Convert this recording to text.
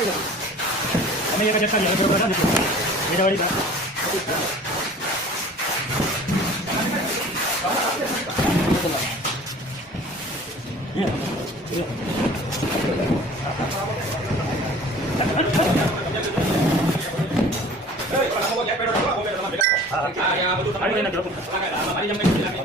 Kami yung kajat kami, pero wala dito. May dawali ba? Ano yung nag-drop?